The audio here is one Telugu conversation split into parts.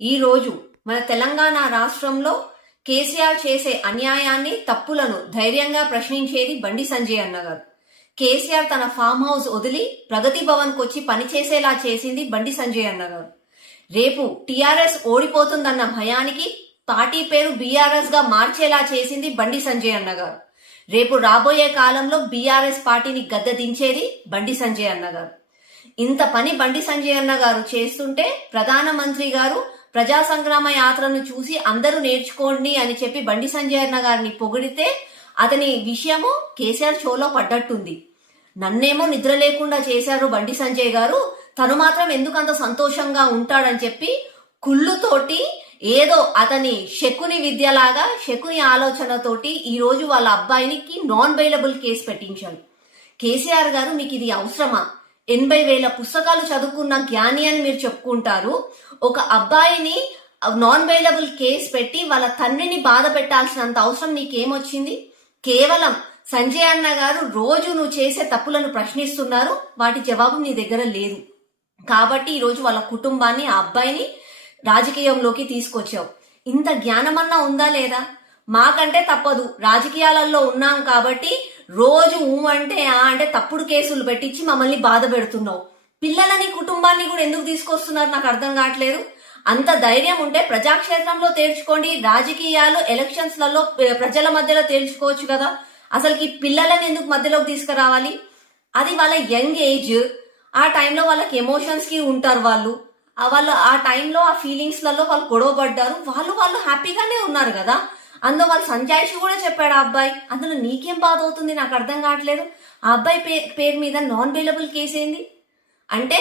ఈరోజు మన తెలంగాణ రాష్ట్రంలో కేసీఆర్ చేసే అన్యాయాన్ని తప్పులను ధైర్యంగా ప్రశ్నించేది బండి సంజయ్ అన్నగారు కేసీఆర్ తన ఫామ్ హౌస్ వదిలి ప్రగతి భవన్ వచ్చి పనిచేసేలా చేసింది బండి సంజయ్ అన్నగారు రేపు టీఆర్ఎస్ ఓడిపోతుందన్న భయానికి పార్టీ పేరు బీఆర్ఎస్గా మార్చేలా చేసింది బండి సంజయ్ అన్నగారు రేపు రాబోయే కాలంలో బీఆర్ఎస్ పార్టీని గద్దె దించేది బండి సంజయ్ అన్నగారు ఇంత పని బండి సంజయ్ అన్న గారు చేస్తుంటే ప్రధానమంత్రి గారు ప్రజా సంగ్రామ యాత్రను చూసి అందరూ నేర్చుకోండి అని చెప్పి బండి సంజయ్ అన్న గారిని పొగిడితే అతని విషయము కేసీఆర్ షోలో పడ్డట్టుంది. నన్నేమో నిద్ర లేకుండా చేశారు బండి సంజయ్ గారు. తను మాత్రం ఎందుకు అంత సంతోషంగా ఉంటాడని చెప్పి కుళ్ళుతోటి ఏదో అతని శకుని విద్యలాగా శకుని ఆలోచనతోటి ఈరోజు వాళ్ళ అబ్బాయినికి నాన్ బెయిలబుల్ కేసు పెట్టించాడు. కేసీఆర్ గారు మీకు ఇది అవసరమా? ఎనభై వేల పుస్తకాలు చదువుకున్న జ్ఞాని అని మీరు చెప్పుకుంటారు. ఒక అబ్బాయిని నాన్ బెయిలబుల్ కేసు పెట్టి వాళ్ళ తండ్రిని బాధ పెట్టాల్సినంత అవసరం నీకేమొచ్చింది? కేవలం సంజయ్ అన్న గారు రోజు నువ్వు చేసే తప్పులను ప్రశ్నిస్తున్నారు. వాటి జవాబు నీ దగ్గర లేదు. కాబట్టి ఈరోజు వాళ్ళ కుటుంబాన్ని ఆ అబ్బాయిని రాజకీయంలోకి తీసుకొచ్చావు. ఇంత జ్ఞానమన్నా ఉందా లేదా? మాకంటే తప్పదు. రాజకీయాలలో ఉన్నాం కాబట్టి రోజు ఊ అంటే ఆ అంటే తప్పుడు కేసులు పెట్టించి మమ్మల్ని బాధ పెడుతున్నావు. పిల్లలని కుటుంబాన్ని కూడా ఎందుకు తీసుకొస్తున్నారు నాకు అర్థం కావట్లేదు. అంత ధైర్యం ఉంటే ప్రజాక్షేత్రంలో తేల్చుకోండి రాజకీయాలు ఎలక్షన్స్లలో ప్రజల మధ్యలో తేల్చుకోవచ్చు కదా. అసలుకి పిల్లలని ఎందుకు మధ్యలోకి తీసుకురావాలి? అది వాళ్ళ యంగ్ ఏజ్. ఆ టైంలో వాళ్ళకి ఎమోషన్స్కి ఉంటారు వాళ్ళు. వాళ్ళు ఆ టైంలో ఆ ఫీలింగ్స్లలో వాళ్ళు గొడవ పడ్డారు వాళ్ళు వాళ్ళు హ్యాపీగానే ఉన్నారు కదా. అందులో వాళ్ళు సంజాయిషి కూడా చెప్పాడు ఆ అబ్బాయి. అందులో నీకేం బాధ అవుతుంది నాకు అర్థం కావట్లేదు. ఆ అబ్బాయి పే- పేరు మీద నాన్ బెయిలబుల్ కేసు ఏంది? అంటే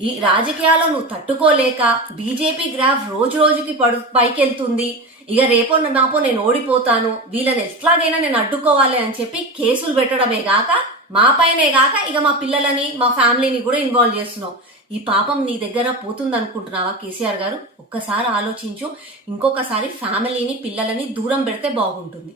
ఈ రాజకీయాల్లో నువ్వు తట్టుకోలేక బీజేపీ గ్రాఫ్ రోజు రోజుకి పడు పైకెళ్తుంది. ఇక రేపో నాపో నేను ఓడిపోతాను. వీళ్ళని ఎట్లాగైనా నేను అడ్డుకోవాలి అని చెప్పి కేసులు పెట్టడమే కాక మా పైనే కాక ఇక మా పిల్లలని మా ఫ్యామిలీని కూడా ఇన్వాల్వ్ చేస్తున్నావు. ఈ పాపం నీ దగ్గర పోతుంది అనుకుంటున్నావా కేసీఆర్ గారు? ఒక్కసారి ఆలోచించు. ఇంకొకసారి ఫ్యామిలీని పిల్లలని దూరం పెడితే బాగుంటుంది.